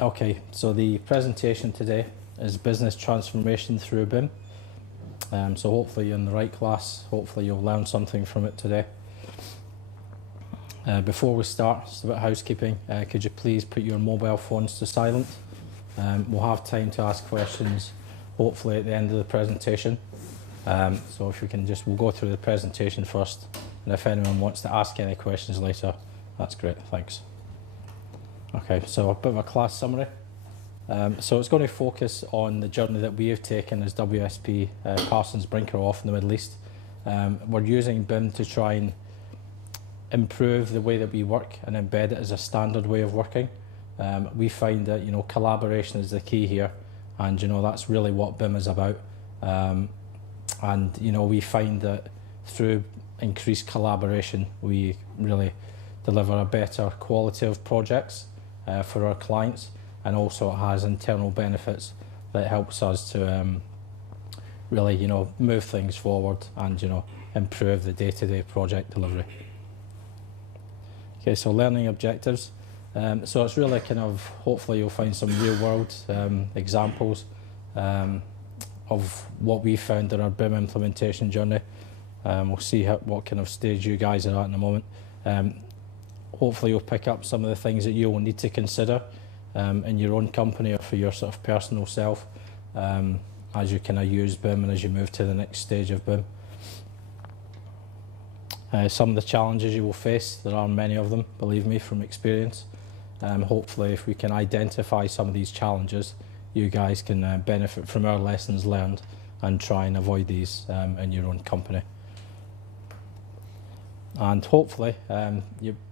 Okay, so the presentation today is business transformation through BIM. So hopefully you're in the right class, hopefully you'll learn something from it today. Before we start, just a bit of housekeeping, could you please put your mobile phones to silent? We'll have time to ask questions hopefully at the end of the presentation. So if we can we'll go through the presentation first, and if anyone wants to ask any questions later, that's great, thanks. Okay, so a bit of a class summary. So it's going to focus on the journey that we have taken as WSP Parsons Brinckerhoff in the Middle East. We're using BIM to try and improve the way that we work and embed it as a standard way of working. We find that collaboration is the key here, and that's really what BIM is about. And we find that through increased collaboration, we really deliver a better quality of projects for our clients, and also it has internal benefits that helps us to really move things forward and improve the day-to-day project delivery. Okay, so learning objectives. So it's really hopefully you'll find some real world examples of what we found in our BIM implementation journey. We'll see what kind of stage you guys are at in a moment. Hopefully you'll pick up some of the things that you'll need to consider in your own company or for your sort of personal self as you use BIM and as you move to the next stage of BIM. Some of the challenges you will face, there are many of them, believe me, from experience. Hopefully if we can identify some of these challenges, you guys can benefit from our lessons learned and try and avoid these in your own company. And hopefully,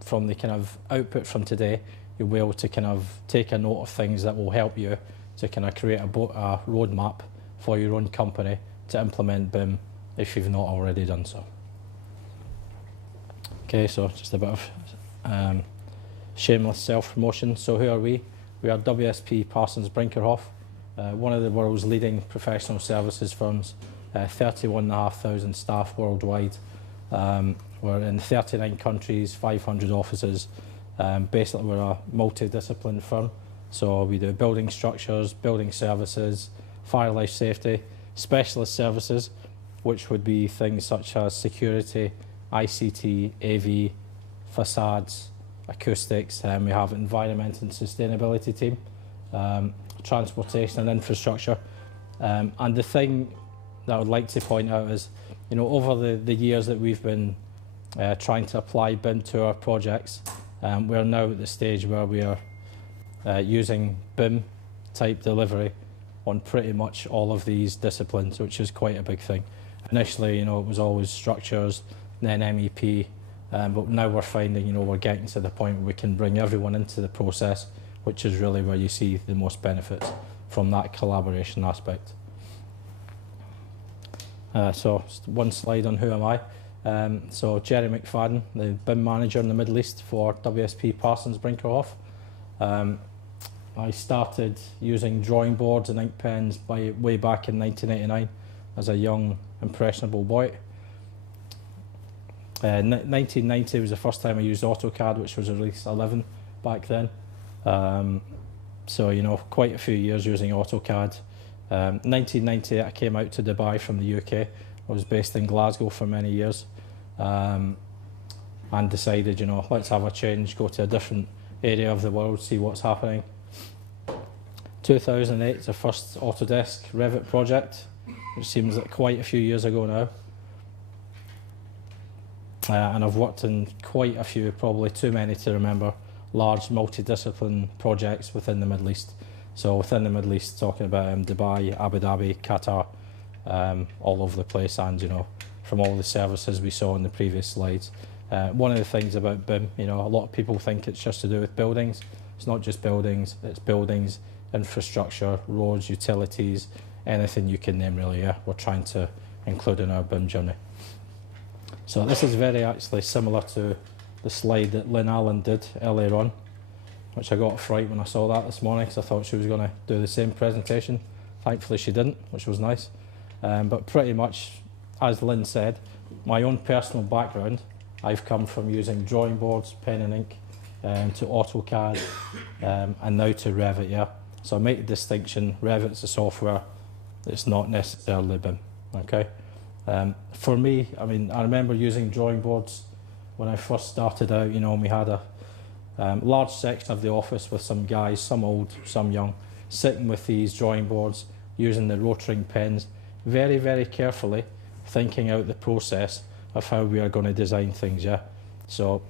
from the output from today, you'll be able to take a note of things that will help you to create a roadmap for your own company to implement BIM if you've not already done so. Okay, so just a bit of shameless self-promotion. So who are we? We are WSP Parsons Brinckerhoff, one of the world's leading professional services firms, 31,500 staff worldwide. We're in 39 countries, 500 offices. Basically, we're a multidisciplinary firm. So we do building structures, building services, fire life safety, specialist services, which would be things such as security, ICT, AV, facades, acoustics. We have environment and sustainability team, transportation and infrastructure. And the thing that I would like to point out is, over the years that we've been trying to apply BIM to our projects, we're now at the stage where we are using BIM type delivery on pretty much all of these disciplines, which is quite a big thing. Initially, it was always structures, then MEP, but now we're finding, we're getting to the point where we can bring everyone into the process, which is really where you see the most benefits from that collaboration aspect. So just one slide on who am I. So Jerry McFadden, the BIM manager in the Middle East for WSP Parsons Brinckerhoff. I started using drawing boards and ink pens way back in 1989 as a young, impressionable boy. 1990 was the first time I used AutoCAD, which was release 11 back then. So quite a few years using AutoCAD. 1990 I came out to Dubai from the UK. I was based in Glasgow for many years, and decided, let's have a change, go to a different area of the world, see what's happening. 2008 is the first Autodesk Revit project, which seems like quite a few years ago now. And I've worked in quite a few, probably too many to remember, large multidiscipline projects within the Middle East. So within the Middle East, talking about Dubai, Abu Dhabi, Qatar, all over the place, and from all the services we saw in the previous slides. One of the things about BIM, a lot of people think it's just to do with buildings. It's not just buildings, it's buildings, infrastructure, roads, utilities, anything you can name really, we're trying to include in our BIM journey. So this is very actually similar to the slide that Lynn Allen did earlier on, which I got a fright when I saw that this morning because I thought she was going to do the same presentation. Thankfully she didn't, which was nice. But pretty much, as Lynn said, my own personal background, I've come from using drawing boards, pen and ink, to AutoCAD, and now to Revit, yeah. So I make the distinction, Revit's a software, it's not necessarily BIM, okay. For me, I mean, I remember using drawing boards when I first started out, you know, and we had a large section of the office with some guys, some old, some young, sitting with these drawing boards, using the rotring pens, very, very carefully thinking out the process of how we are going to design things, yeah. So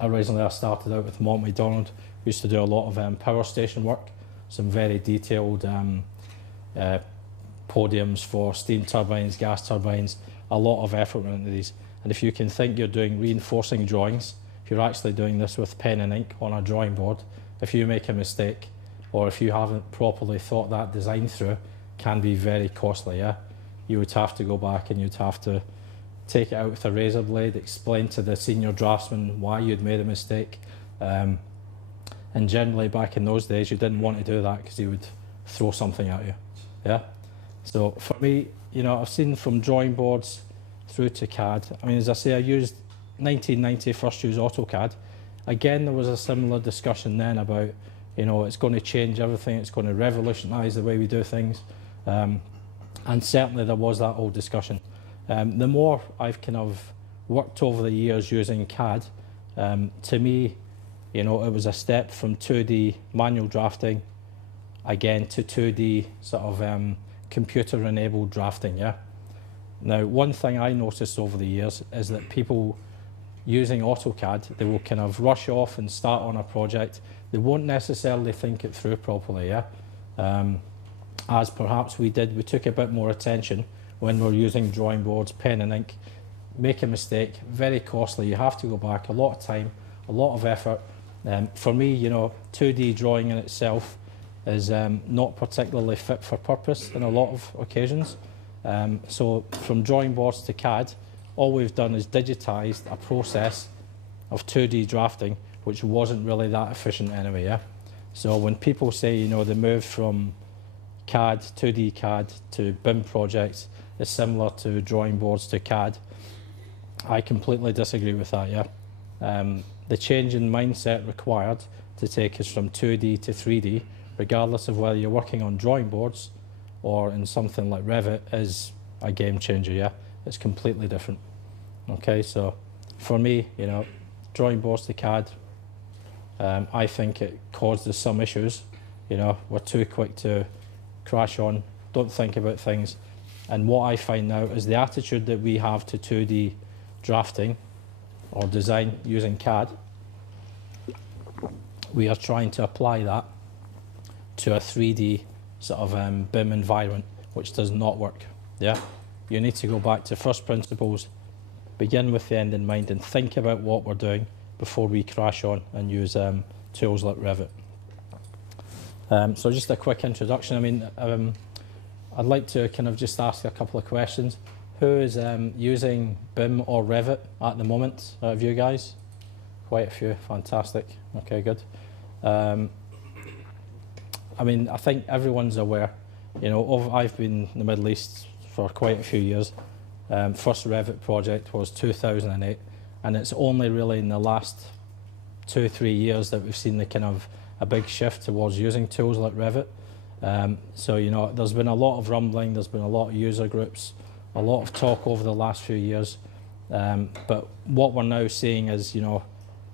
originally I started out with Mont McDonald, used to do a lot of power station work, some very detailed podiums for steam turbines, gas turbines, a lot of effort went into these. And if you can think you're doing reinforcing drawings, if you're actually doing this with pen and ink on a drawing board, if you make a mistake, or if you haven't properly thought that design through, can be very costly, yeah? You would have to go back and you'd have to take it out with a razor blade, explain to the senior draftsman why you'd made a mistake. And generally back in those days, you didn't want to do that because he would throw something at you, yeah? So for me, you know, I've seen from drawing boards through to CAD. I mean, as I say, I used 1990 first used AutoCAD. Again, there was a similar discussion then about, you know, it's going to change everything, it's going to revolutionise the way we do things. And certainly there was that old discussion. The more I've kind of worked over the years using CAD, to me, you know, it was a step from 2D manual drafting, again, to 2D sort of computer-enabled drafting, yeah? Now, one thing I noticed over the years is that people using AutoCAD, they will kind of rush off and start on a project. They won't necessarily think it through properly, yeah? As perhaps we did, we took a bit more attention when we're using drawing boards, pen and ink. Make a mistake, very costly. You have to go back, a lot of time, a lot of effort. For me, you know, 2D drawing in itself is not particularly fit for purpose in a lot of occasions. So from drawing boards to CAD, all we've done is digitised a process of 2D drafting, which wasn't really that efficient anyway, yeah? So when people say, you know, the move from CAD, 2D CAD to BIM projects is similar to drawing boards to CAD, I completely disagree with that, yeah? The change in mindset required to take us from 2D to 3D, regardless of whether you're working on drawing boards or in something like Revit, is a game changer, yeah? It's completely different. Okay, so for me, you know, drawing boards to CAD, I think it caused us some issues. You know, we're too quick to crash on, don't think about things. And what I find now is the attitude that we have to 2D drafting or design using CAD, we are trying to apply that to a 3D sort of BIM environment, which does not work, yeah? You need to go back to first principles, begin with the end in mind, and think about what we're doing before we crash on and use tools like Revit. So just a quick introduction. I mean, I'd like to kind of just ask a couple of questions. Who is using BIM or Revit at the moment out of you guys? Quite a few, fantastic. Okay, good. I mean, I think everyone's aware, you know, I've been in the Middle East for quite a few years. First Revit project was 2008, and it's only really in the last 2-3 years that we've seen the kind of a big shift towards using tools like Revit. So, you know, there's been a lot of rumbling, there's been a lot of user groups, a lot of talk over the last few years. But what we're now seeing is, you know,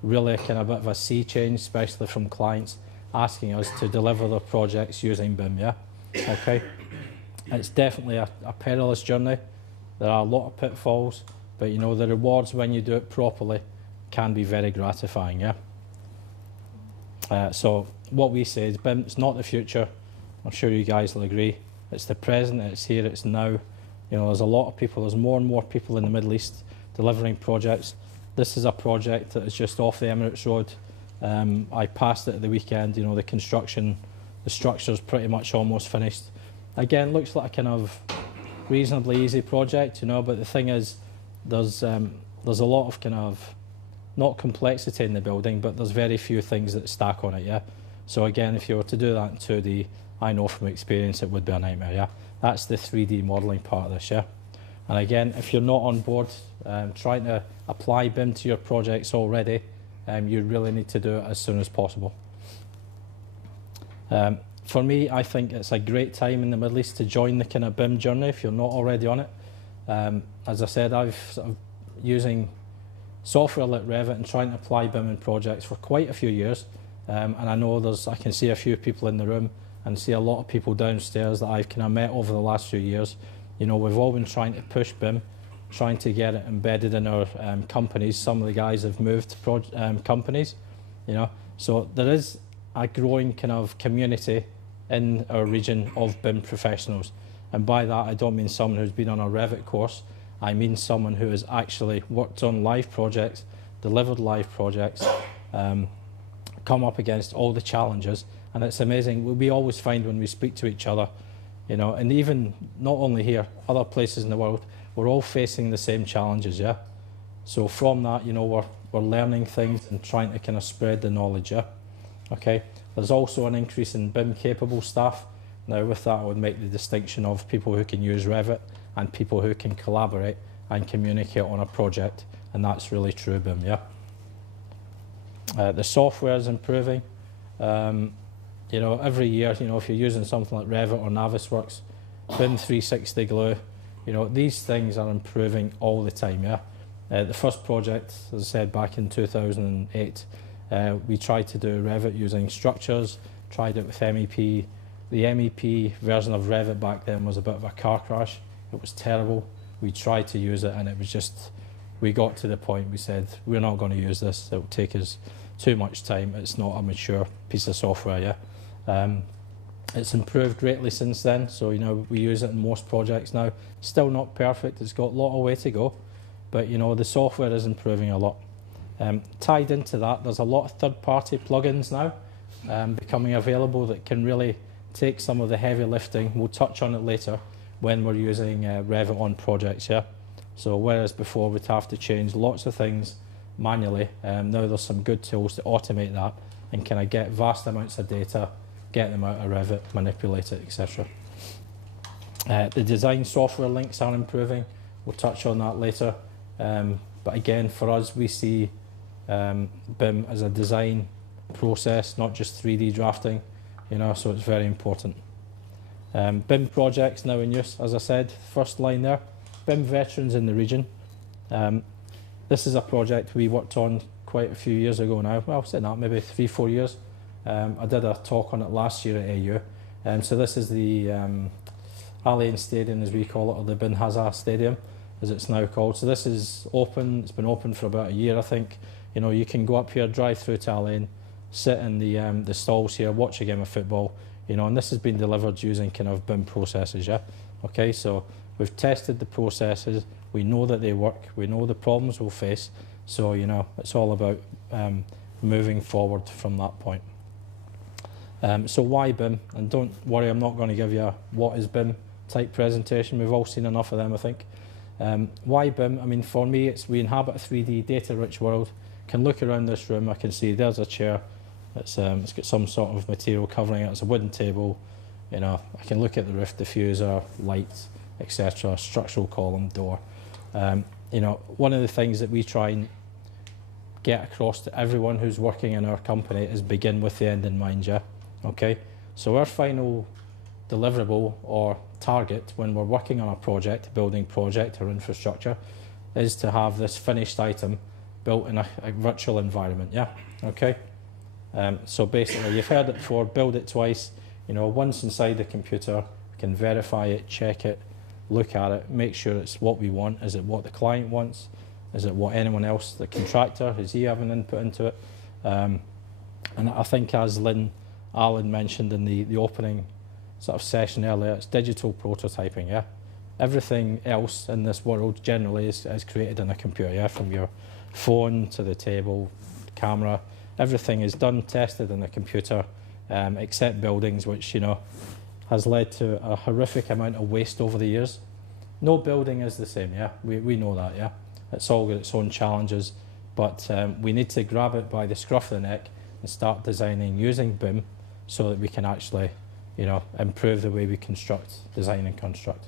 really a kind of bit of a sea change, especially from clients asking us to deliver their projects using BIM, yeah? Okay. It's definitely a perilous journey. There are a lot of pitfalls, but you know, the rewards when you do it properly can be very gratifying, yeah? So what we say is BIM is not the future. I'm sure you guys will agree. It's the present, it's here, it's now. You know, there's a lot of people, there's more and more people in the Middle East delivering projects. This is a project that is just off the Emirates Road. I passed it at the weekend, you know, the construction, the structure's pretty much almost finished. Again, looks like a kind of reasonably easy project, you know, but the thing is, there's a lot of kind of, not complexity in the building, but there's very few things that stack on it, yeah? So again, if you were to do that in 2D, I know from experience it would be a nightmare, yeah? That's the 3D modelling part of this, yeah? And again, if you're not on board trying to apply BIM to your projects already, you really need to do it as soon as possible. For me, I think it's a great time in the Middle East to join the kind of BIM journey if you're not already on it. As I said, I've sort of using software like Revit and trying to apply BIM in projects for quite a few years. And I know I can see a few people in the room and see a lot of people downstairs that I've kind of met over the last few years. You know, we've all been trying to push BIM, trying to get it embedded in our companies. Some of the guys have moved to companies, you know. So there is a growing kind of community in our region of BIM professionals. And by that, I don't mean someone who's been on a Revit course. I mean someone who has actually worked on live projects, delivered live projects, come up against all the challenges. And it's amazing. We always find when we speak to each other, you know, and even not only here, other places in the world, we're all facing the same challenges, yeah? So from that, you know, we're learning things and trying to kind of spread the knowledge, yeah? Okay. There's also an increase in BIM capable staff. Now with that, I would make the distinction of people who can use Revit and people who can collaborate and communicate on a project, and that's really true BIM, yeah? The software is improving. You know, every year, you know, if you're using something like Revit or Navisworks, BIM 360 Glue, you know, these things are improving all the time, yeah? The first project, as I said, back in 2008, we tried to do Revit using structures, tried it with MEP. The MEP version of Revit back then was a bit of a car crash. It was terrible. We tried to use it and it was just, we got to the point we said, we're not going to use this. It will take us too much time. It's not a mature piece of software, yeah? It's improved greatly since then. So, you know, we use it in most projects now. Still not perfect. It's got a lot of way to go. But, you know, the software is improving a lot. Tied into that, there's a lot of third-party plugins now becoming available that can really take some of the heavy lifting. We'll touch on it later when we're using Revit on projects, yeah? So whereas before we'd have to change lots of things manually, now there's some good tools to automate that and kind of get vast amounts of data, get them out of Revit, manipulate it, etc. The design software links are improving. We'll touch on that later. But again, for us, we see BIM as a design process, not just 3D drafting, you know, so it's very important. BIM projects now in use, as I said, first line there, BIM veterans in the region. This is a project we worked on quite a few years ago now, well, saying that, maybe 3-4 years. I did a talk on it last year at AU. So this is the Allianz Stadium, as we call it, or the Bin Hazza Stadium, as it's now called. So this is open, it's been open for about a year, I think. You know, you can go up here, drive through to Allianz, sit in the stalls here, watch a game of football, you know, and this has been delivered using kind of BIM processes, yeah? Okay, so we've tested the processes, we know that they work, we know the problems we'll face, so, you know, it's all about moving forward from that point. So why BIM? And don't worry, I'm not going to give you a what is BIM type presentation, we've all seen enough of them, I think. Why BIM? I mean, for me, it's we inhabit a 3D data-rich world. Can look around this room, I can see there's a chair, it's got some sort of material covering it, it's a wooden table, you know, I can look at the roof diffuser, lights, etc., structural column, door. You know, one of the things that we try and get across to everyone who's working in our company is begin with the end in mind, yeah? Okay, so our final deliverable or target when we're working on a project, building project or infrastructure, is to have this finished item built in a virtual environment, yeah? Okay, so basically you've heard it before, build it twice, you know, once inside the computer, we can verify it, check it, look at it, make sure it's what we want. Is it what the client wants? Is it what anyone else, the contractor, is he having input into it? And I think as Alan mentioned in the opening sort of session earlier, it's digital prototyping, yeah? Everything else in this world generally is created in a computer, yeah? From your phone to the table, camera, everything is done, tested in a computer, except buildings, which, you know, has led to a horrific amount of waste over the years. No building is the same, yeah? We know that, yeah? It's all got its own challenges, but we need to grab it by the scruff of the neck and start designing using BIM so that we can actually, you know, improve the way we construct, design and construct.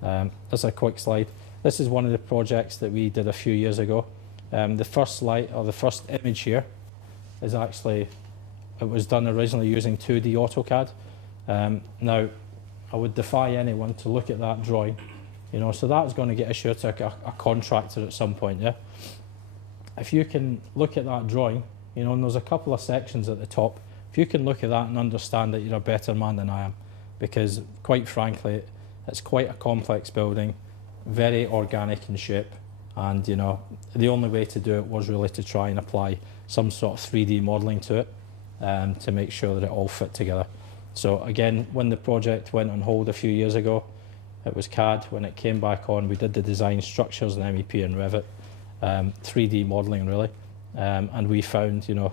That's a quick slide. This is one of the projects that we did a few years ago. The first slide, or the first image here, is actually, it was done originally using 2D AutoCAD. Now, I would defy anyone to look at that drawing, you know, so that's going to get issued to a contractor at some point, yeah? If you can look at that drawing, you know, and there's a couple of sections at the top, if you can look at that and understand it, you're a better man than I am, because quite frankly, it's quite a complex building, very organic in shape, and you know, the only way to do it was really to try and apply some sort of 3D modelling to it, to make sure that it all fit together. So again, when the project went on hold a few years ago, it was CAD. When it came back on, we did the design structures in MEP and Revit, 3D modelling really, and we found, you know,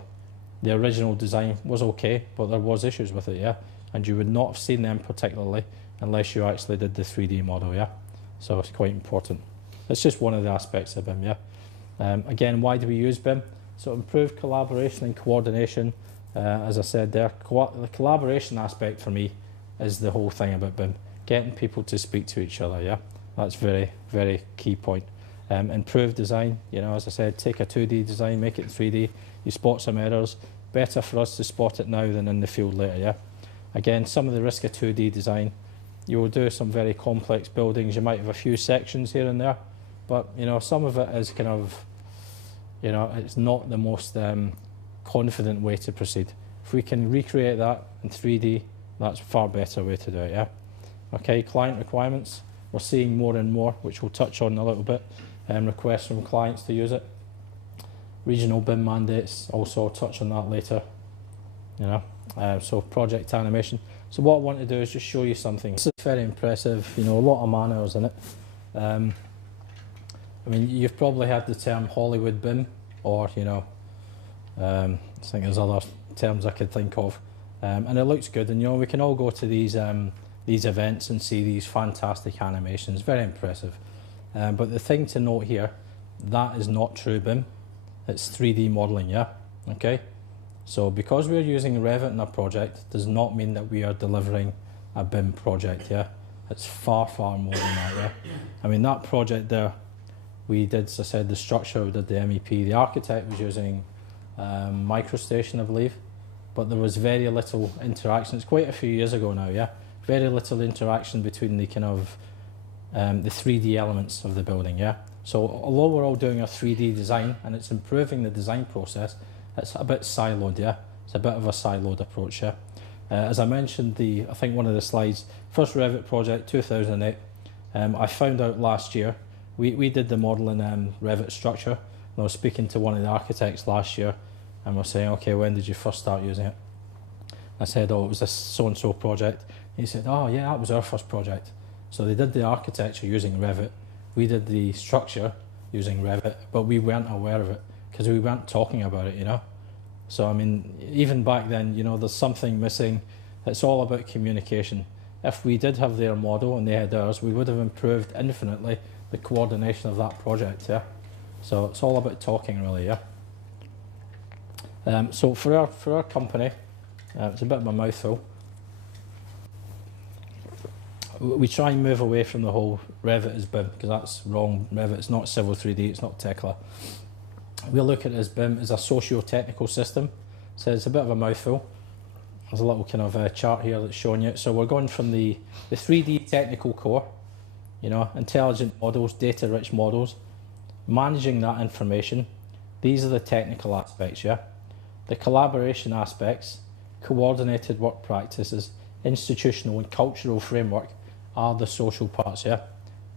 the original design was okay, but there was issues with it, yeah, and you would not have seen them particularly unless you actually did the 3D model, yeah. So it's quite important. It's just one of the aspects of BIM, yeah. Again, why do we use BIM? So improved collaboration and coordination. As I said there, the collaboration aspect for me is the whole thing about BIM. Getting people to speak to each other, yeah. That's very, very key point. Improved design, you know, as I said, take a 2D design, make it 3D. You spot some errors. Better for us to spot it now than in the field later, yeah. Again, some of the risk of 2D design, you will do some very complex buildings. You might have a few sections here and there, but you know, some of it is kind of, you know, it's not the most confident way to proceed. If we can recreate that in 3D, that's a far better way to do it, yeah. Okay, client requirements. We're seeing more and more, which we'll touch on a little bit, requests from clients to use it. Regional BIM mandates, also I'll touch on that later, you know. So project animation. So what I want to do is just show you something. This is very impressive, you know, a lot of man hours in it. I mean, you've probably heard the term Hollywood BIM, or, you know, I think there's other terms I could think of. And it looks good, and you know, we can all go to these events and see these fantastic animations, very impressive. But the thing to note here, that is not true BIM, it's 3D modelling, yeah, okay? So because we're using Revit in a project does not mean that we are delivering a BIM project, yeah? It's far, far more than that, yeah? I mean, that project there, we did, as I said, the structure, we did the MEP, the architect was using MicroStation, I believe, but there was very little interaction. It's quite a few years ago now, yeah? Very little interaction between the kind of, the 3D elements of the building, yeah? So although we're all doing a 3D design and it's improving the design process, it's a bit siloed, yeah? It's a bit of a siloed approach, yeah? As I mentioned, I think one of the slides, first Revit project, 2008, I found out last year, we did the model in Revit structure, and I was speaking to one of the architects last year, and we're saying, okay, when did you first start using it? I said, oh, it was this so-and-so project. And he said, oh yeah, that was our first project. So they did the architecture using Revit, we did the structure using Revit, but we weren't aware of it, because we weren't talking about it, you know. So I mean, even back then, you know, there's something missing. It's all about communication. If we did have their model and they had ours, we would have improved infinitely the coordination of that project, yeah. So it's all about talking, really, yeah. So for our company, it's a bit of a mouthful. We try and move away from the whole Revit as BIM, because that's wrong. Revit, it's not Civil 3D, it's not Tekla. We look at it as BIM as a socio-technical system, so it's a bit of a mouthful. There's a little kind of chart here that's showing you. So we're going from the 3D technical core, you know, intelligent models, data-rich models, managing that information. These are the technical aspects, yeah. The collaboration aspects, coordinated work practices, institutional and cultural framework are the social parts, yeah.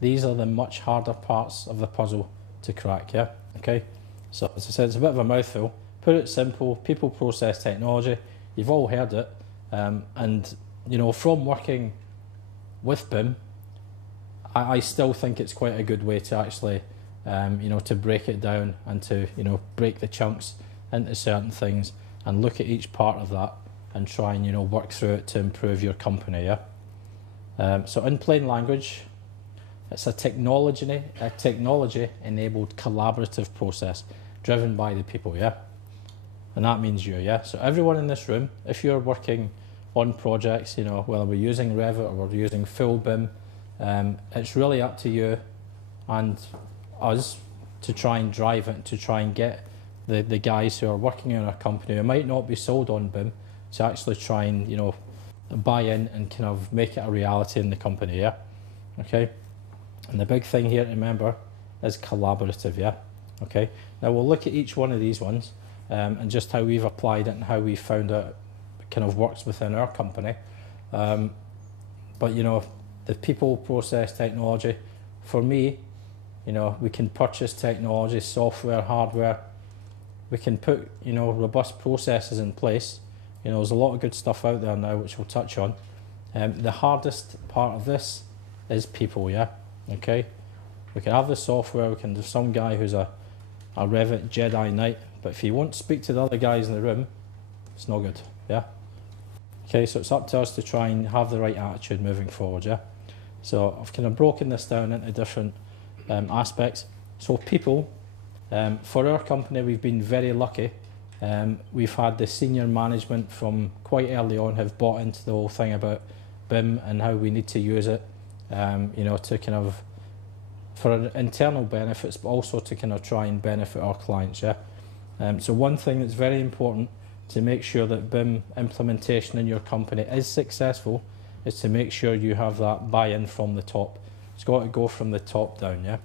These are the much harder parts of the puzzle to crack, yeah. Okay. So as I said, it's a bit of a mouthful. Put it simple, people, process, technology. You've all heard it, and you know, from working with BIM, I still think it's quite a good way to actually, you know, to break it down and to, you know, break the chunks into certain things and look at each part of that and try and, you know, work through it to improve your company, yeah. So in plain language, it's a technology-enabled collaborative process driven by the people, yeah? And that means you, yeah? So everyone in this room, if you're working on projects, you know, whether we're using Revit or we're using full BIM, it's really up to you and us to try and drive it, to try and get the guys who are working in our company who might not be sold on BIM to actually try and, you know, buy in and kind of make it a reality in the company, yeah? Okay? And the big thing here to remember is collaborative, yeah? Okay? Now we'll look at each one of these ones and just how we've applied it and how we found it kind of works within our company. But, you know, the people, process, technology, for me, you know, we can purchase technology, software, hardware. We can put, you know, robust processes in place. You know, there's a lot of good stuff out there now, which we'll touch on. The hardest part of this is people, yeah? Okay? We can have the software, we can have some guy who's a Revit Jedi Knight, but if he won't speak to the other guys in the room, it's no good, yeah? Okay, so it's up to us to try and have the right attitude moving forward, yeah? So I've kind of broken this down into different aspects. So people, for our company, we've been very lucky. We've had the senior management from quite early on have bought into the whole thing about BIM and how we need to use it, you know, to kind of, for internal benefits, but also to kind of try and benefit our clients, yeah? So one thing that's very important to make sure that BIM implementation in your company is successful is to make sure you have that buy-in from the top. It's got to go from the top down, yeah?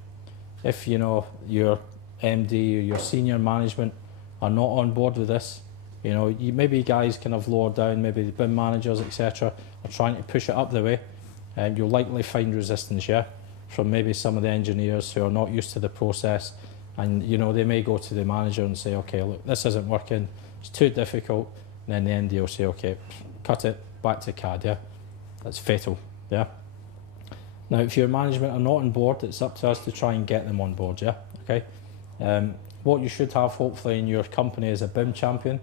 If, you know, your MD or your senior management are not on board with this, you know, maybe guys kind of lower down, maybe the BIM managers, etc., are trying to push it up the way, and you'll likely find resistance, yeah, from maybe some of the engineers who are not used to the process, and, you know, they may go to the manager and say, okay, look, this isn't working, it's too difficult, and then the MD will say, okay, cut it, back to CAD, yeah? That's fatal, yeah? Now, if your management are not on board, it's up to us to try and get them on board, yeah? Okay? What you should have, hopefully, in your company is a BIM champion.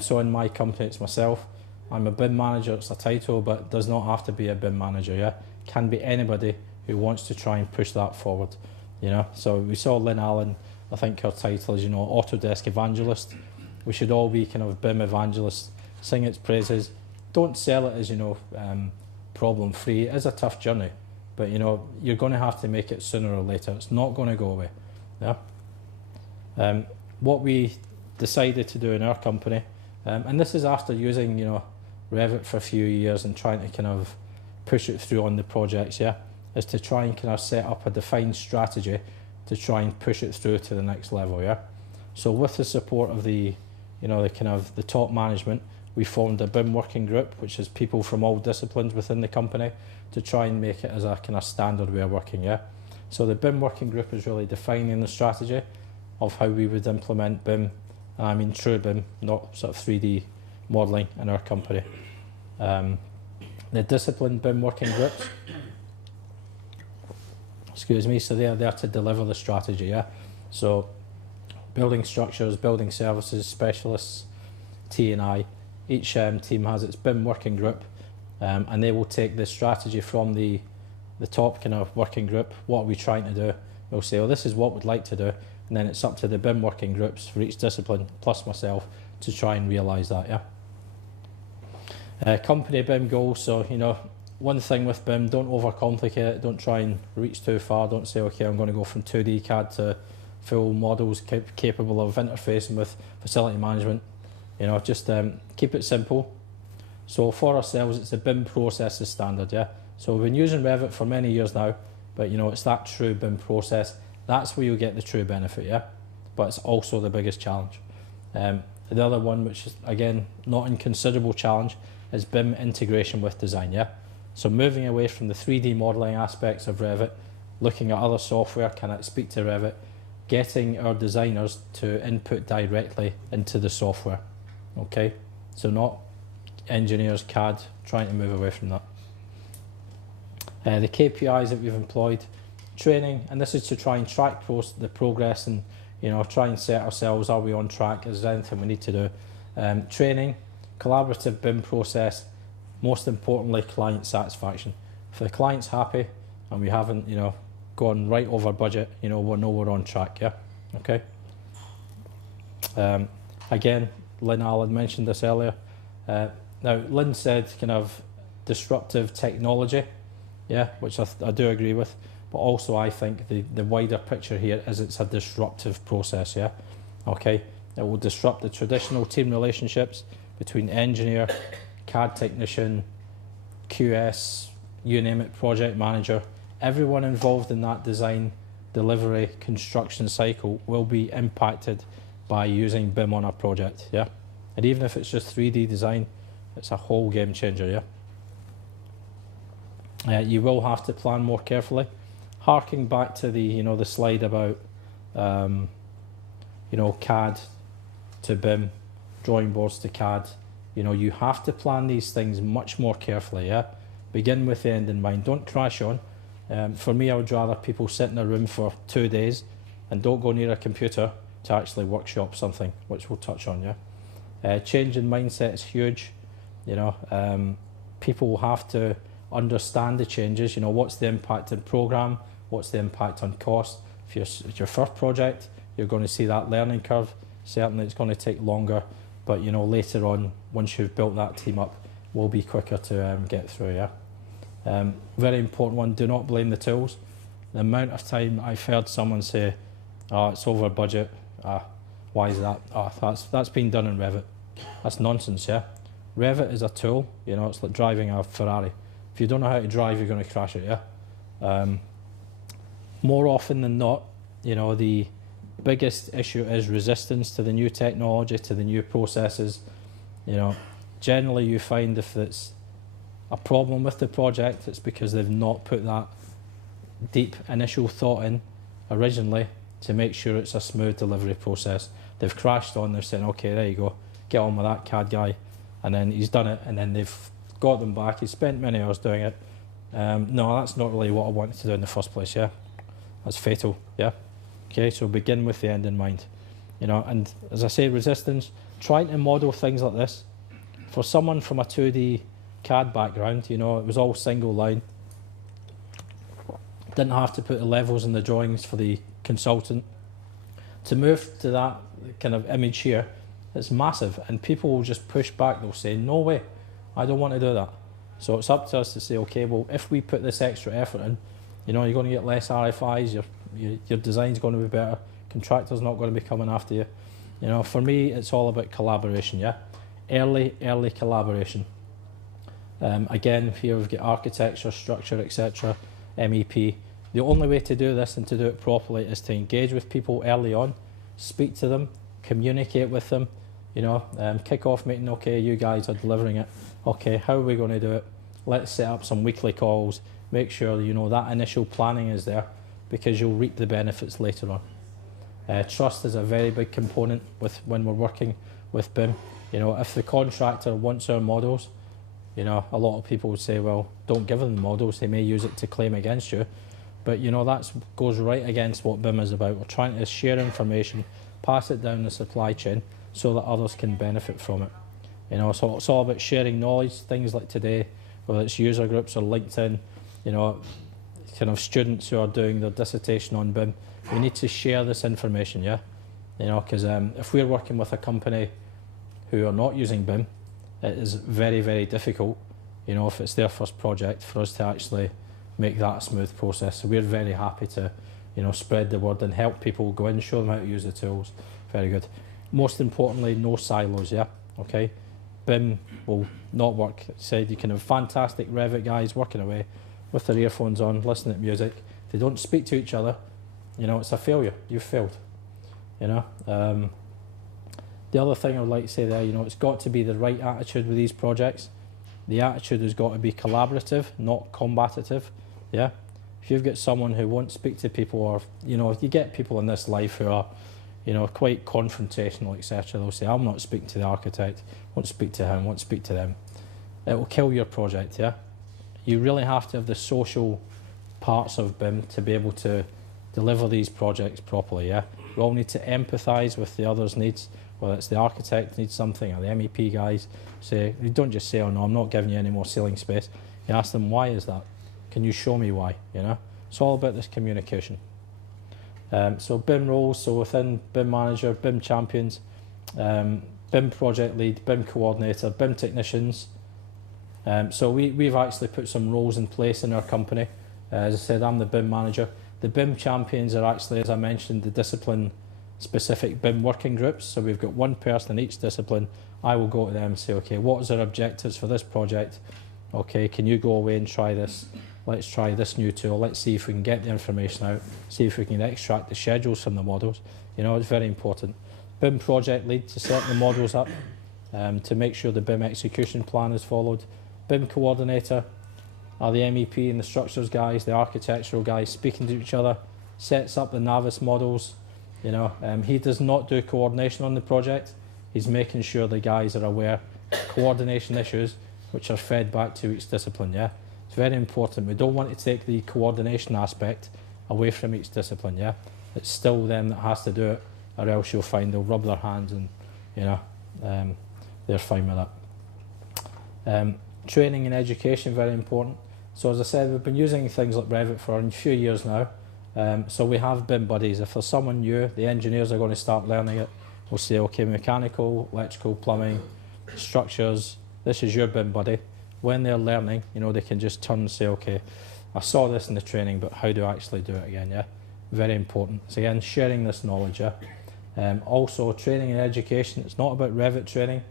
So in my company, it's myself. I'm a BIM manager, it's a title, but it does not have to be a BIM manager, yeah? Can be anybody who wants to try and push that forward, you know? So we saw Lynn Allen, I think her title is, you know, Autodesk Evangelist. We should all be kind of BIM evangelists, sing its praises. Don't sell it as, you know, problem-free. It is a tough journey, but, you know, you're going to have to make it sooner or later. It's not going to go away, yeah? What we decided to do in our company, and this is after using, you know, Revit for a few years and trying to kind of push it through on the projects, yeah, is to try and kind of set up a defined strategy to try and push it through to the next level, yeah. So with the support of the, you know, the kind of the top management, we formed a BIM working group, which is people from all disciplines within the company, to try and make it as a kind of standard way of working, yeah. So the BIM working group is really defining the strategy of how we would implement BIM, and I mean true BIM, not sort of 3D modelling in our company. The discipline BIM working groups, excuse me, so they are there to deliver the strategy, yeah. So building structures, building services, specialists, T&I, each team has its BIM working group, and they will take the strategy from the top kind of working group. What are we trying to do? We'll say, well, this is what we'd like to do, and then it's up to the BIM working groups for each discipline, plus myself, to try and realise that, yeah. Company BIM goals, so, you know, one thing with BIM, don't overcomplicate it, don't try and reach too far, don't say, okay, I'm going to go from 2D CAD to full models capable of interfacing with facility management. You know, just keep it simple. So for ourselves, it's a BIM processes standard, yeah. So we've been using Revit for many years now, but, you know, it's that true BIM process. That's where you'll get the true benefit, yeah. But it's also the biggest challenge. The other one, which is, again, not inconsiderable challenge, is BIM integration with design, yeah. So moving away from the 3D modelling aspects of Revit, looking at other software, can it speak to Revit, getting our designers to input directly into the software, okay? So not engineers, CAD, trying to move away from that. The KPIs that we've employed, training, and this is to try and track the progress and, you know, try and set ourselves, are we on track, is there anything we need to do? Training, collaborative BIM process, most importantly, client satisfaction. If the client's happy and we haven't, you know, gone right over budget, you know we're on track, yeah, okay. Again, Lynn Allen mentioned this earlier. Now, Lynn said kind of disruptive technology, yeah, which I do agree with, but also I think the wider picture here is it's a disruptive process, yeah? Okay, it will disrupt the traditional team relationships between engineer, CAD technician, QS, you name it, project manager. Everyone involved in that design, delivery, construction cycle will be impacted by using BIM on a project, yeah? And even if it's just 3D design, it's a whole game changer, yeah? You will have to plan more carefully. Harking back to the, the slide about, CAD to BIM, drawing boards to CAD, you have to plan these things much more carefully, yeah? Begin with the end in mind. Don't crash on. For me, I would rather people sit in a room for 2 days and don't go near a computer to actually workshop something, which we'll touch on, yeah? Change in mindset is huge. People will have to understand the changes. What's the impact in program? What's the impact on cost? If it's your first project, you're going to see that learning curve. Certainly it's going to take longer, but later on, once you've built that team up, will be quicker to get through, yeah? Very important one, do not blame the tools. The amount of time I've heard someone say, oh, it's over budget. Why is that? Oh, that's been done in Revit. That's nonsense, yeah? Revit is a tool, it's like driving a Ferrari. If you don't know how to drive, you're going to crash it, yeah? More often than not, the biggest issue is resistance to the new technology, to the new processes. Generally you find if it's a problem with the project, it's because they've not put that deep initial thought in originally to make sure it's a smooth delivery process. They've crashed on, they're saying, okay, there you go, get on with that CAD guy, and then he's done it, and then they've got them back, he's spent many hours doing it. No, that's not really what I wanted to do in the first place, yeah? That's fatal, yeah? Okay, so begin with the end in mind. And as I say, resistance, trying to model things like this. For someone from a 2D CAD background, it was all single line. Didn't have to put the levels in the drawings for the consultant. To move to that kind of image here, it's massive, and people will just push back. They'll say, no way, I don't want to do that. So it's up to us to say, okay, well, if we put this extra effort in, you're going to get less RFIs, your design's going to be better, contractor's not going to be coming after you. For me, it's all about collaboration, yeah? Early collaboration. Again, here we've got architecture, structure, etc., MEP. The only way to do this and to do it properly is to engage with people early on, speak to them, communicate with them, kick off meeting, okay, you guys are delivering it, okay, how are we going to do it? Let's set up some weekly calls, make sure that initial planning is there, because you'll reap the benefits later on. Trust is a very big component when we're working with BIM. If the contractor wants our models, a lot of people would say, well, don't give them the models, they may use it to claim against you. But that goes right against what BIM is about. We're trying to share information, pass it down the supply chain so that others can benefit from it. So it's all about sharing knowledge, things like today, whether it's user groups or LinkedIn, kind of students who are doing their dissertation on BIM. We need to share this information, yeah? Because if we're working with a company who are not using BIM, it is very, very difficult, if it's their first project, for us to actually make that a smooth process. So we're very happy to, spread the word and help people go in, show them how to use the tools. Very good. Most importantly, no silos, yeah? Okay? BIM will not work. Said you can have fantastic Revit guys working away with their earphones on, listening to music. If they don't speak to each other, it's a failure. You've failed. The other thing I would like to say there, it's got to be the right attitude with these projects. The attitude has got to be collaborative, not combative. Yeah, if you've got someone who won't speak to people, or if you get people in this life who are, quite confrontational, etc., they'll say, "I'm not speaking to the architect. Won't speak to him. Won't speak to them." It will kill your project. Yeah, you really have to have the social parts of BIM to be able to deliver these projects properly. Yeah, we all need to empathise with the other's needs. Whether it's the architect needs something or the MEP guys say, you don't just say, oh no, I'm not giving you any more ceiling space. You ask them, why is that? Can you show me why? It's all about this communication. So BIM roles, so within BIM manager, BIM champions, BIM project lead, BIM coordinator, BIM technicians. So we've actually put some roles in place in our company. As I said, I'm the BIM manager. The BIM champions are actually, as I mentioned, the discipline-specific BIM working groups. So we've got one person in each discipline. I will go to them and say, okay, what is our objectives for this project? Okay, can you go away and try this? Let's try this new tool. Let's see if we can get the information out, see if we can extract the schedules from the models. You know, it's very important. BIM project lead to set the models up, to make sure the BIM execution plan is followed. BIM coordinator are the MEP and the structures guys, the architectural guys speaking to each other, sets up the Navis models. You know, he does not do coordination on the project. He's making sure the guys are aware coordination issues which are fed back to each discipline. Yeah, it's very important. We don't want to take the coordination aspect away from each discipline. Yeah, it's still them that has to do it, or else you'll find they'll rub their hands and, you know, they're fine with that. Training and education, very important. So as I said, we've been using things like Revit for a few years now. So we have BIM buddies. If there's someone new, the engineers are going to start learning it. We'll say, okay, mechanical, electrical, plumbing, structures, this is your BIM buddy. When they're learning, you know, they can just turn and say, okay, I saw this in the training, but how do I actually do it again? Yeah, very important. So again, sharing this knowledge. Yeah. Also, training and education. It's not about Revit training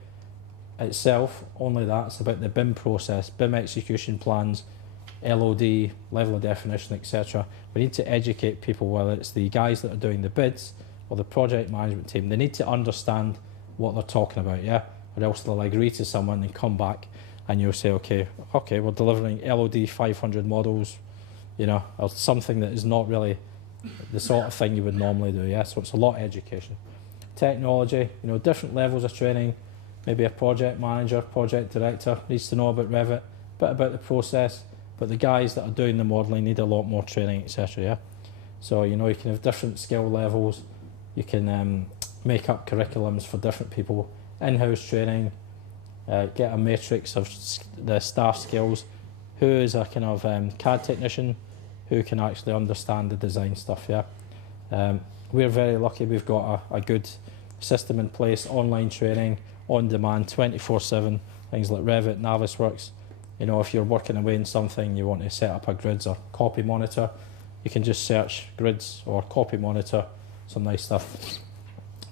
itself, only that. It's about the BIM process, BIM execution plans, LOD, level of definition, etc. We need to educate people, whether it's the guys that are doing the bids or the project management team. They need to understand what they're talking about, yeah? Or else they'll agree to someone and come back and you'll say, okay, we're delivering LOD 500 models, you know, or something that is not really the sort of thing you would normally do, yeah? So it's a lot of education. Technology, you know, different levels of training. Maybe a project manager, project director needs to know about Revit, a bit about the process, but the guys that are doing the modelling need a lot more training, etc. Yeah. So, you know, you can have different skill levels. You can make up curriculums for different people. In-house training, get a matrix of the staff skills. Who is a kind of CAD technician, who can actually understand the design stuff. Yeah. We're very lucky. We've got a good system in place, online training, on demand, 24/7. Things like Revit, Navisworks. You know, if you're working away in something, you want to set up a grids or copy monitor, you can just search grids or copy monitor, some nice stuff.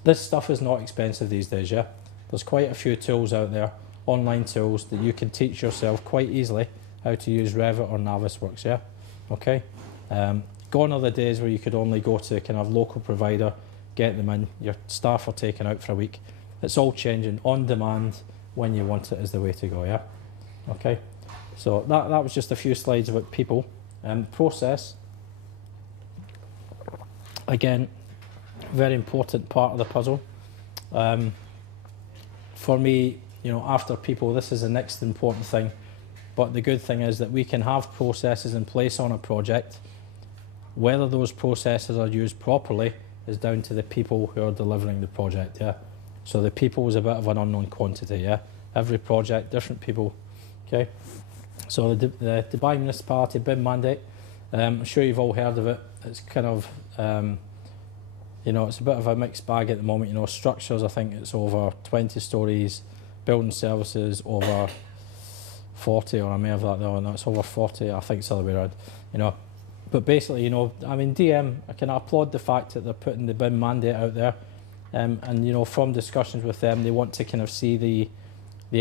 This stuff is not expensive these days, yeah? There's quite a few tools out there, online tools, that you can teach yourself quite easily how to use Revit or Navisworks, yeah? Okay? Gone are the days where you could only go to a kind of local provider, get them in, your staff are taken out for a week. It's all changing. On demand, when you want it, is the way to go, yeah? Okay? So that was just a few slides about people. Process, again, very important part of the puzzle. For me, you know, after people, this is the next important thing. But the good thing is that we can have processes in place on a project. Whether those processes are used properly is down to the people who are delivering the project, yeah? So the people is a bit of an unknown quantity, yeah? Every project, different people, okay? So the Dubai Municipality BIM mandate, I'm sure you've all heard of it. It's kind of, you know, it's a bit of a mixed bag at the moment. You know, structures, I think it's over 20 stories, building services over 40, or I may have that there, no, it's over 40, I think it's the other way around, you know. But basically, you know, I mean, DM, I can applaud the fact that they're putting the BIM mandate out there. And, you know, from discussions with them, they want to kind of see the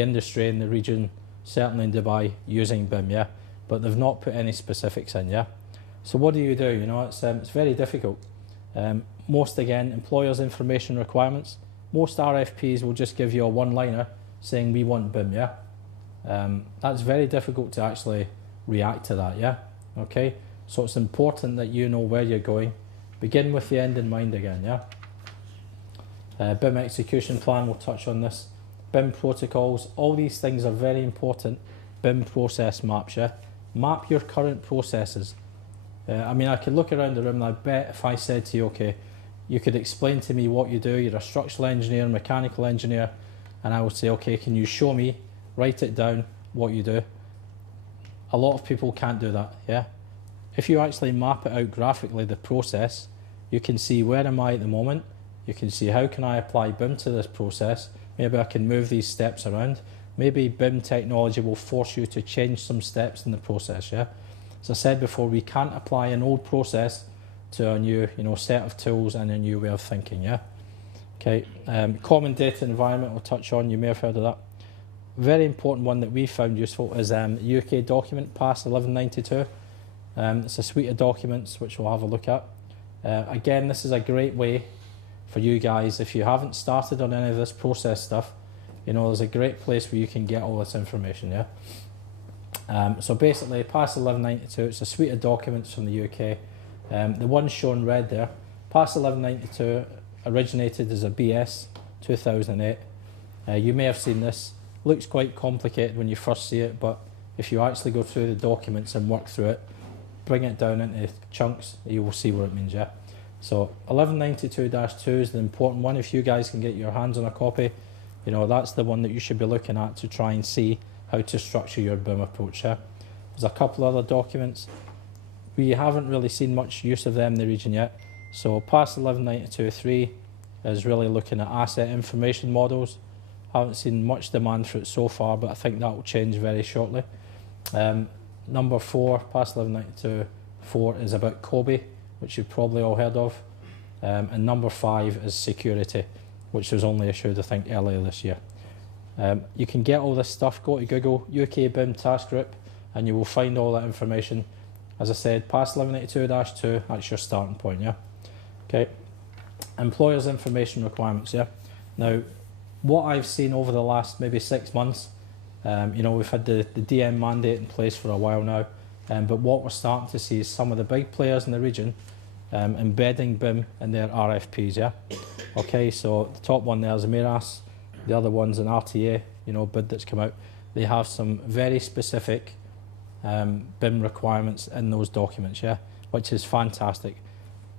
industry in the region, certainly in Dubai, using BIM, yeah? But they've not put any specifics in, yeah? So what do? You know, it's very difficult. Most, again, employers' information requirements. Most RFPs will just give you a one-liner saying, we want BIM, yeah? That's very difficult to actually react to that, yeah? Okay? So it's important that you know where you're going. Begin with the end in mind again, yeah? BIM execution plan, we'll touch on this. BIM protocols, all these things are very important. BIM process maps, yeah? Map your current processes. I mean, I could look around the room and I bet if I said to you, okay, you could explain to me what you do, you're a structural engineer, mechanical engineer, and I would say, okay, can you show me, write it down, what you do? A lot of people can't do that, yeah? If you actually map it out graphically, the process, you can see where am I at the moment, you can see how can I apply BIM to this process, maybe I can move these steps around, maybe BIM technology will force you to change some steps in the process, yeah? As I said before, we can't apply an old process to a new, set of tools and a new way of thinking, yeah? Okay, common data environment we'll touch on, you may have heard of that. Very important one that we found useful is UK document PAS 1192. It's a suite of documents which we'll have a look at. Again, this is a great way for you guys, if you haven't started on any of this process stuff, there's a great place where you can get all this information, yeah? So basically, PAS 1192, it's a suite of documents from the UK. The one shown red there, PAS 1192 originated as a BS 2008. You may have seen this. Looks quite complicated when you first see it, but if you actually go through the documents and work through it, bring it down into chunks, you will see what it means, yeah? So 1192-2 is the important one. If you guys can get your hands on a copy, that's the one that you should be looking at to try and see how to structure your BIM approach, yeah? There's a couple other documents. We haven't really seen much use of them in the region yet. So PAS 1192-3 is really looking at asset information models. Haven't seen much demand for it so far, but I think that will change very shortly. Number 4, PAS 1192-4 is about COBE, which you've probably all heard of. And number 5 is security, which was only issued, I think, earlier this year. You can get all this stuff, go to Google, UK BIM task group, and you will find all that information. As I said, PAS 1192-2, that's your starting point, yeah? Okay. Employers' information requirements, yeah? Now, what I've seen over the last maybe 6 months, we've had the DM mandate in place for a while now, but what we're starting to see is some of the big players in the region embedding BIM in their RFPs, yeah? Okay, so the top one there is Miras, the other one's an RTA, bid that's come out. They have some very specific BIM requirements in those documents, yeah, which is fantastic.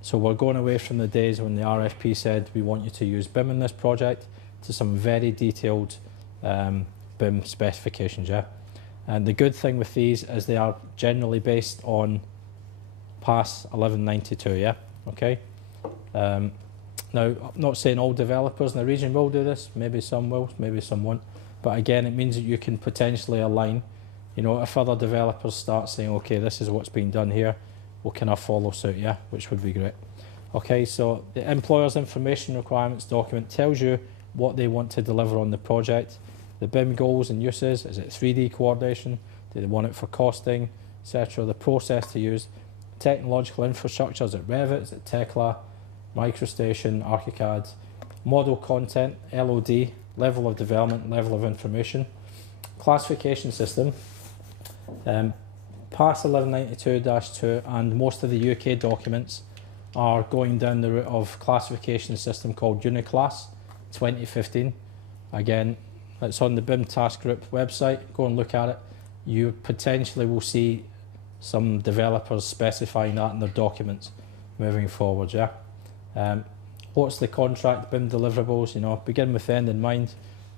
So we're going away from the days when the RFP said we want you to use BIM in this project to some very detailed BIM specifications, yeah. And the good thing with these is they are generally based on PAS 1192, yeah, okay. Now, I'm not saying all developers in the region will do this, maybe some will, maybe some won't, but again, it means that you can potentially align, if other developers start saying, okay, this is what's being done here, we'll kind of follow suit, yeah, which would be great. Okay, so the employer's information requirements document tells you what they want to deliver on the project, the BIM goals and uses, is it 3D coordination, do they want it for costing, etc., the process to use, technological infrastructure, is it Revit, is it Tekla, MicroStation, ArchiCAD, model content, LOD, level of development, level of information, classification system, PAS 1192-2 and most of the UK documents are going down the route of classification system called Uniclass 2015. Again, it's on the BIM task group website, go and look at it. You potentially will see some developers specifying that in their documents moving forward, yeah. What's the contract BIM deliverables, begin with the end in mind.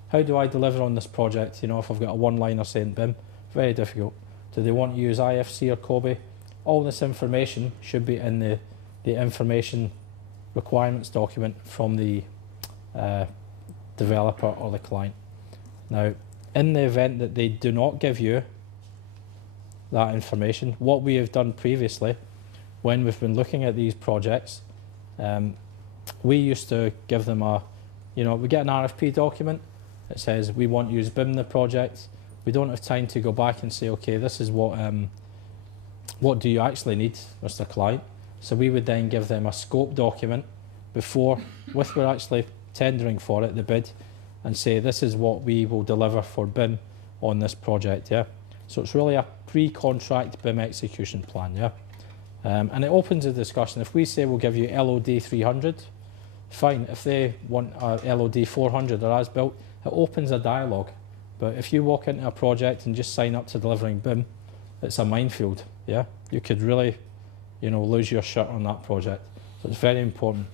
How do I deliver on this project, if I've got a one-liner saying BIM? Very difficult. Do they want to use IFC or COBE? All this information should be in the information requirements document from the developer or the client. Now, in the event that they do not give you that information, what we have done previously when we've been looking at these projects, we used to give them we get an RFP document. It says we want to use BIM in the project. We don't have time to go back and say, okay, this is what do you actually need, Mr. Client? So we would then give them a scope document with we're actually tendering for it, the bid, and say this is what we will deliver for BIM on this project, yeah? So it's really a pre-contract BIM execution plan, yeah? And it opens a discussion. If we say we'll give you LOD 300, fine. If they want a LOD 400 or as built, it opens a dialogue. But if you walk into a project and just sign up to delivering BIM, it's a minefield, yeah? You could really, lose your shirt on that project. So it's very important.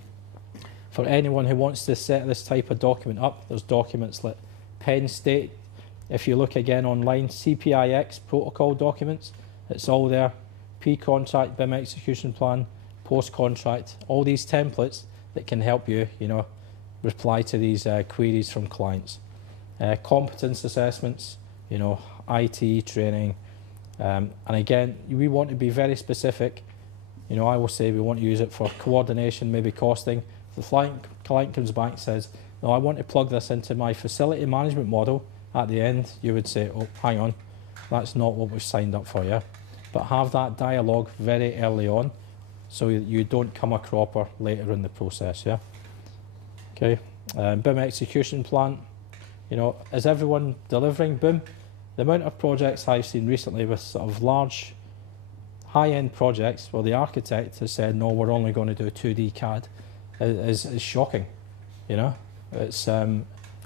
For anyone who wants to set this type of document up, there's documents like Penn State. If you look again online, CPIX protocol documents, it's all there. Pre-contract BIM execution plan, post-contract, all these templates that can help you, reply to these queries from clients. Competence assessments, IT training, And again, we want to be very specific. You know, I will say we want to use it for coordination, maybe costing. If the client comes back and says, no, I want to plug this into my facility management model, at the end, you would say, oh, hang on, that's not what we've signed up for, yeah? But have that dialogue very early on so you don't come a cropper later in the process, yeah? Okay, BIM execution plan. You know, is everyone delivering BIM? The amount of projects I've seen recently with sort of large, high-end projects where the architect has said, no, we're only going to do 2D CAD is shocking, you know? It's,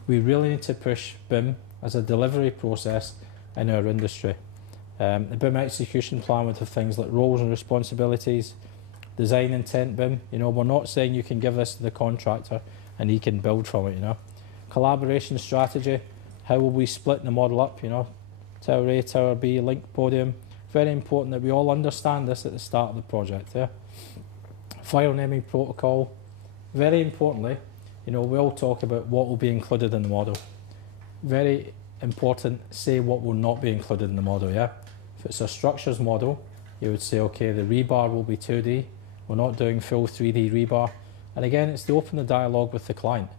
we really need to push BIM as a delivery process in our industry. The BIM execution plan would have things like roles and responsibilities, design intent BIM. You know, we're not saying you can give this to the contractor and he can build from it, you know. Collaboration strategy, how will we split the model up, you know. Tower A, Tower B, link podium. Very important that we all understand this at the start of the project, yeah. File naming protocol. Very importantly, you know, we all talk about what will be included in the model. Very important, say what will not be included in the model, yeah. If it's a structures model, you would say, okay, the rebar will be 2D. We're not doing full 3D rebar. And again, it's to open the dialogue with the client.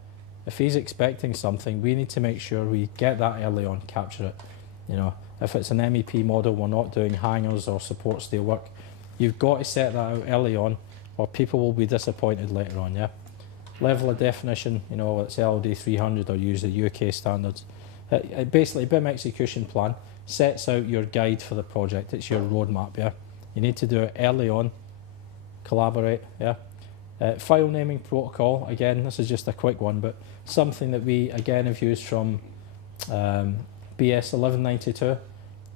If he's expecting something, we need to make sure we get that early on, capture it. You know, if it's an MEP model, we're not doing hangers or support steel work. You've got to set that out early on, or people will be disappointed later on, yeah. Level of definition, you know, it's LD 300 or use the UK standards. Basically, BIM execution plan sets out your guide for the project. It's your roadmap, yeah. You need to do it early on, collaborate, yeah. File naming protocol, again, this is just a quick one, but something that we, again, have used from BS 1192.